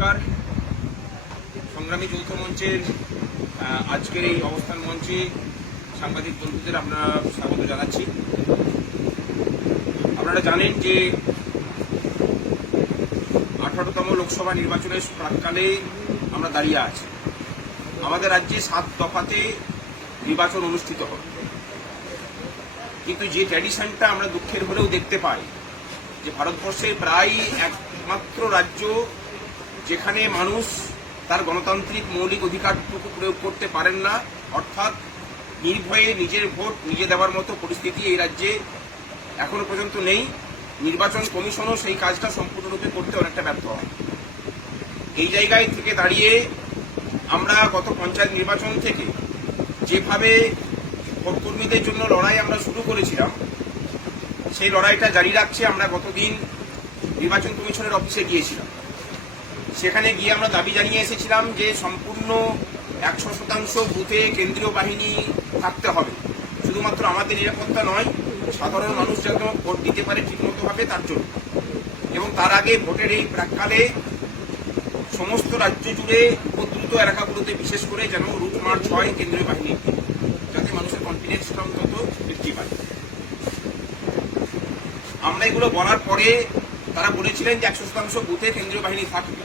নমস্কার। সংগ্রামী যৌথ মঞ্চের আজকের এই অবস্থান মঞ্চে সাংবাদিক বন্ধুদের আমরা স্বাগত জানাচ্ছি। আপনারা জানেন যে আঠারোতম লোকসভা নির্বাচনের প্রাককালে আমরা দাঁড়িয়ে আছি। আমাদের রাজ্যে সাত দফাতে নির্বাচন অনুষ্ঠিত হবে। কিন্তু যে ট্র্যাডিশনটা আমরা দুঃখের হলেও দেখতে পাই, যে ভারতবর্ষে প্রায় একমাত্র রাজ্য যেখানে মানুষ তার গণতান্ত্রিক মৌলিক অধিকারটুকু প্রয়োগ করতে পারেন না, অর্থাৎ নির্ভয়ে নিজের ভোট নিজে দেওয়ার মতো পরিস্থিতি এই রাজ্যে এখনও পর্যন্ত নেই। নির্বাচন কমিশনও সেই কাজটা সম্পূর্ণরূপে করতে অনেকটা ব্যর্থ হয়। এই জায়গায় থেকে দাঁড়িয়ে আমরা গত পঞ্চায়েত নির্বাচন থেকে যেভাবে ভোটকর্মীদের জন্য লড়াই আমরা শুরু করেছিলাম, সেই লড়াইটা জারি রাখছে আমরা গতদিন নির্বাচন কমিশনের অফিসে গিয়েছিলাম। সেখানে গিয়ে আমরা দাবি জানিয়ে এসেছিলাম যে সম্পূর্ণ একশো শতাংশ বুথে কেন্দ্রীয় বাহিনী থাকতে হবে। শুধুমাত্র আমাদের নিরাপত্তা নয় সাধারণ মানুষ যেন ভোট দিতে পারে ঠিকমতোভাবে তার জন্য। এবং তার আগে ভোটের এই প্রাককালে সমস্ত রাজ্য জুড়ে উপদ্রুত এলাকাগুলোতে বিশেষ করে যেন রুট মার্চ হয় কেন্দ্রীয় বাহিনীর দিকে, যাতে মানুষের কনফিডেন্সটা অন্তত বৃদ্ধি পায়। আমরা এগুলো বলার পরে তারা বলেছিলেন যে একশো শতাংশ বুথে কেন্দ্রীয় বাহিনী থাকবে।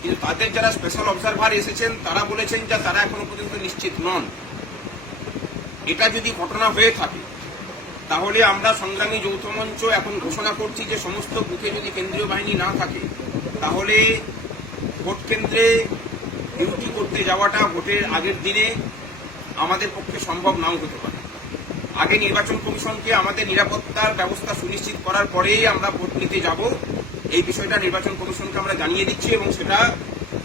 কিন্তু তাদের যারা স্পেশাল অবজারভার এসেছেন, তারা বলেছেন যে তারা এখনও পর্যন্ত নিশ্চিত নন। এটা যদি ঘটনা হয়ে থাকে, তাহলে আমরা সংগ্রামী যৌথ মঞ্চ এখন ঘোষণা করছি যে সমস্ত বুথে যদি কেন্দ্রীয় বাহিনী না থাকে, তাহলে ভোট কেন্দ্রে ডিউটি করতে যাওয়াটা ভোটের আগের দিনে আমাদের পক্ষে সম্ভব নাও হতে পারে। আগে নির্বাচন কমিশনকে আমাদের নিরাপত্তার ব্যবস্থা সুনিশ্চিত করার পরেই আমরা ভোট নিতে যাব। এই বিষয়টা নির্বাচন কমিশনকে আমরা জানিয়ে দিচ্ছি এবং সেটা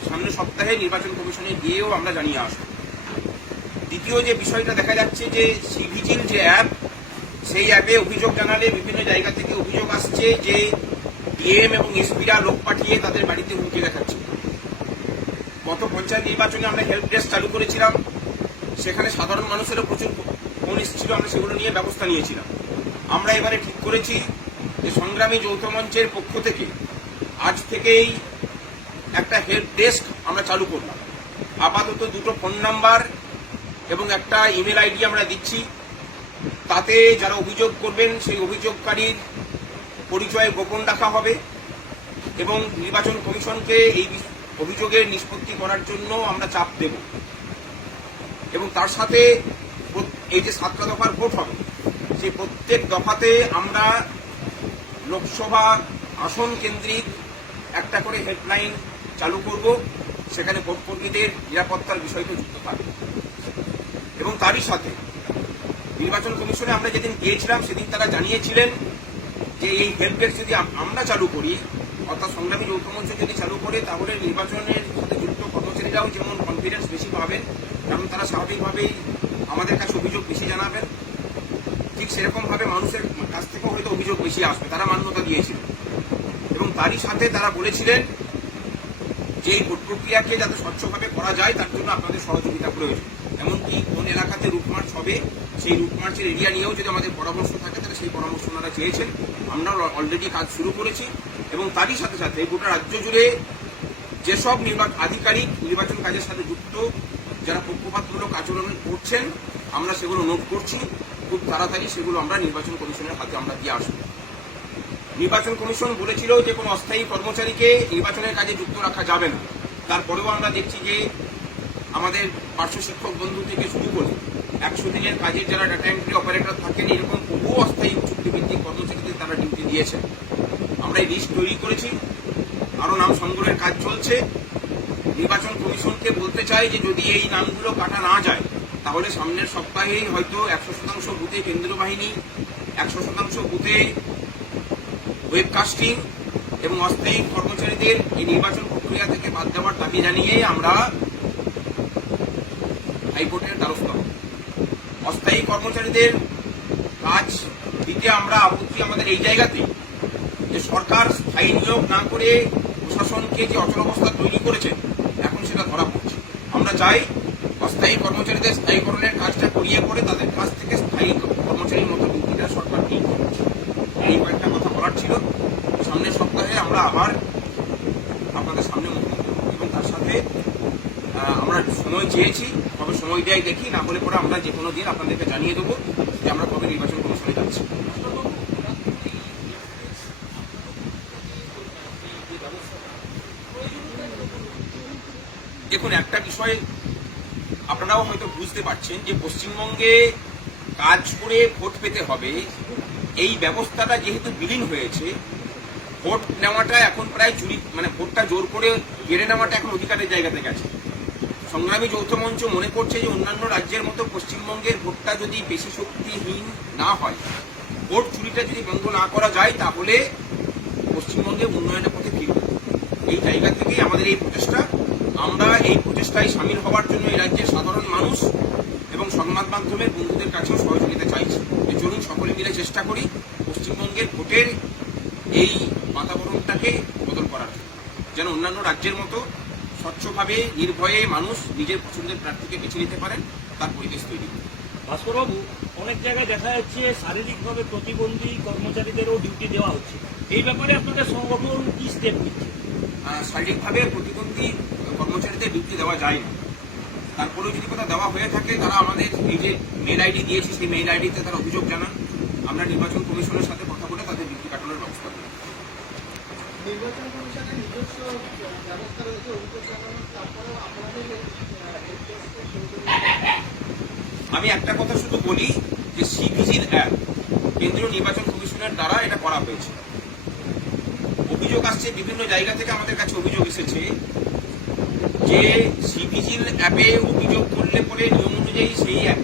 সামনের সপ্তাহে নির্বাচন কমিশনে গিয়েও আমরা জানিয়ে আসব। দ্বিতীয় যে বিষয়টা দেখা যাচ্ছে যে সিভিজিল যে অ্যাপ, সেই অ্যাপে অভিযোগ জানালে বিভিন্ন জায়গা থেকে অভিযোগ আসছে যে ডিএম এবং এসপিরা লোক পাঠিয়ে তাদের বাড়িতে হুমকি দেখাচ্ছে। গত পঞ্চায়েত নির্বাচনে আমরা হেল্প ডেস্ক চালু করেছিলাম। সেখানে সাধারণ মানুষেরও প্রচুর ফোন এসেছিল আমরা সেগুলো নিয়ে ব্যবস্থা নিয়েছিলাম। আমরা এবারে ঠিক করেছি যে সংগ্রামী যৌথ মঞ্চের পক্ষ থেকে আজ থেকেই একটা হেল্প ডেস্ক আমরা চালু করলাম। আপাতত দুটো ফোন নাম্বার এবং একটা ইমেল আইডি আমরা দিচ্ছি। তাতে যারা অভিযোগ করবেন, সেই অভিযোগকারীর পরিচয় গোপন রাখা হবে এবং নির্বাচন কমিশনকে এই অভিযোগের নিষ্পত্তি করার জন্য আমরা চাপ দেব। এবং তার সাথে এই যে সাতটা দফার ভোট হবে, সেই প্রত্যেক দফাতে আমরা লোকসভা আসন কেন্দ্রিক একটা করে হেল্পলাইন চালু করব, সেখানে ভোটকর্মীদের নিরাপত্তার বিষয়টা যুক্ত থাকবে। এবং তারই সাথে নির্বাচন কমিশনে আমরা যেদিন গিয়েছিলাম, সেদিন তারা জানিয়েছিলেন যে এই হেল্প ডেস্ক যদি আমরা চালু করি, অর্থাৎ সংগ্রামী যৌথ মঞ্চ যদি চালু করে, তাহলে নির্বাচনের সাথে যুক্ত কর্মচারীরাও যেমন কনফিডেন্স বেশি পাবেন কারণ তারা স্বাভাবিকভাবেই আমাদের কাছে অভিযোগ বেশি জানাবেন? ঠিক সেরকম ভাবে মানুষের কাছ থেকেও হয়তো অভিযোগ বেশি আসবে, তারা মান্যতা দিয়েছিল। এবং তারই সাথে তারা বলেছিলেন যে এই ভোট প্রক্রিয়াকে যাতে স্বচ্ছভাবে করা যায়, তার জন্য আপনাদের সহযোগিতা প্রয়োজন। এমনকি কোন এলাকাতে রুট মার্চ হবে, সেই রুট মার্চের এরিয়া নিয়েও যদি আমাদের পরামর্শ থাকে, তাহলে সেই পরামর্শ ওনারা চেয়েছেন। আমরা অলরেডি কাজ শুরু করেছি। এবং তারই সাথে সাথে গোটা রাজ্য জুড়ে যেসব নির্বাচন আধিকারিক নির্বাচন কাজের সাথে যুক্ত যারা পক্ষপাতমূলক আচরণ করছেন, আমরা সেগুলো নোট করছি। খুব তাড়াতাড়ি সেগুলো আমরা নির্বাচন কমিশনের হাতে আমরা দিয়ে আসব। নির্বাচন কমিশন বলেছিল যে কোনো অস্থায়ী কর্মচারীকে নির্বাচনের কাজে যুক্ত রাখা যাবে না। তারপরেও আমরা দেখছি যে আমাদের পার্শ্ব শিক্ষক বন্ধু থেকে শুরু করে একশো দিনের কাজের যারা ডাটা এন্ট্রি অপারেটর থাকেন, এরকম বহু অস্থায়ী চুক্তিভিত্তিক কর্মচারীদের তারা ডিউটি দিয়েছেন। আমরা এই লিস্ট তৈরি করেছি। আরও নাম সংগ্রহের কাজ চলছে। নির্বাচন কমিশনকে বলতে চাই যে যদি এই নামগুলো কাটা না যায়, তাহলে সামনের সপ্তাহেই হয়তো একশো শতাংশ বুথে কেন্দ্রীয় বাহিনী, একশো শতাংশ বুথে ওয়েবকাস্টিং এবং অস্থায়ী কর্মচারীদের এই নির্বাচন প্রক্রিয়া থেকে বাদ দেওয়ার দাবি জানিয়ে আমরা হাইকোর্টের দ্বারস্থ। অস্থায়ী কর্মচারীদের কাজ দিতে আমরা আপত্তি আমাদের এই জায়গাতে যে সরকার স্থায়ী নিয়োগ না করে প্রশাসনকে যে অচলাবস্থা তৈরি করেছে সেটা ধরা পড়ছে। আমরা চাই অস্থায়ী কর্মচারীদের স্থায়ীকরণের কাজটা করিয়ে পড়ে তাদের কাছ থেকে স্থায়ী কর্মচারীর মতো বৃদ্ধিটা সরকার নিয়ে এই কয়েকটা কথা বলার ছিল। সামনের সপ্তাহে আমরা আবার আপনাদের সামনে এবং তার সাথে আমরা সময় চেয়েছি। তবে সময় দেয় দেখি, না বলে পরে আমরা যে কোনো দিন আপনাদেরকে জানিয়ে দেবো যে আমরা কবে নির্বাচন কমিশনে দেখুন, একটা বিষয় আপনারাও হয়তো বুঝতে পারছেন যে পশ্চিমবঙ্গে কাজ করে ভোট পেতে হবে। এই ব্যবস্থাটা যেহেতু বিলীন হয়েছে, ভোট নেওয়াটা এখন প্রায় চুরি মানে ভোটটা জোর করে কেড়ে নেওয়াটা এখন অধিকারের জায়গাতে গেছে। সংগ্রামী যৌথ মঞ্চ মনে করছে যে অন্যান্য রাজ্যের মতো পশ্চিমবঙ্গের ভোটটা যদি বেশি শক্তিহীন না হয়, ভোট চুরিটা যদি বন্ধ না করা যায়, তাহলে পশ্চিমবঙ্গে উন্নয়নের পথে ফিরবে। এই জায়গা থেকেই আমাদের এই প্রচেষ্টা। আমরা এই প্রচেষ্টায় সামিল হওয়ার জন্য এই রাজ্যের সাধারণ মানুষ এবং সংবাদ মাধ্যমের বন্ধুদের কাছেও সহযোগিতা চাইছি যে চলুন সকলে মিলে চেষ্টা করি পশ্চিমবঙ্গের ভোটের এই বাতাবরণটাকে বদল করার জন্য। যেন অন্যান্য রাজ্যের মতো স্বচ্ছভাবে নির্ভয়ে মানুষ নিজের পছন্দের প্রার্থীকে বেছে নিতে পারেন তার পরিবেশ তৈরি করুন। ভাস্করবাবু অনেক জায়গায় দেখা যাচ্ছে শারীরিকভাবে প্রতিবন্ধী কর্মচারীদেরও ডিউটি দেওয়া হচ্ছে এই ব্যাপারে আপনাদের সংগঠন কি স্টেপ নিচ্ছে শারীরিকভাবে প্রতিবন্ধী কর্মচারীদের ডিউটি দেওয়া যায় না। তারপরেও যদি কোথাও দেওয়া হয়ে থাকে তারা আমাদের এই যে মেল আইডি দিয়েছে সেই মেল আইডিতে তারা অভিযোগ জানান। আমরা নির্বাচন কমিশনের সাথে কথা বলে তাদের ডিউটি কাটানোর ব্যবস্থা করি নির্বাচন কমিশনের নিজস্ব ব্যবস্থা রয়েছে অভিযোগ জানানোর তারপরেও আপনাদের এই, আহ, এই কেসকে শুরু করে আমি একটা কথা শুধু বলি যে সিভিজির অ্যাপ কেন্দ্রীয় নির্বাচন কমিশনের দ্বারা এটা করা হয়েছে। অভিযোগ আসছে বিভিন্ন জায়গা থেকে আমাদের কাছে অভিযোগ এসেছে। যে সিভিজির অ্যাপে অভিযোগ করলে পরে নিয়ম অনুযায়ী সেই অ্যাপ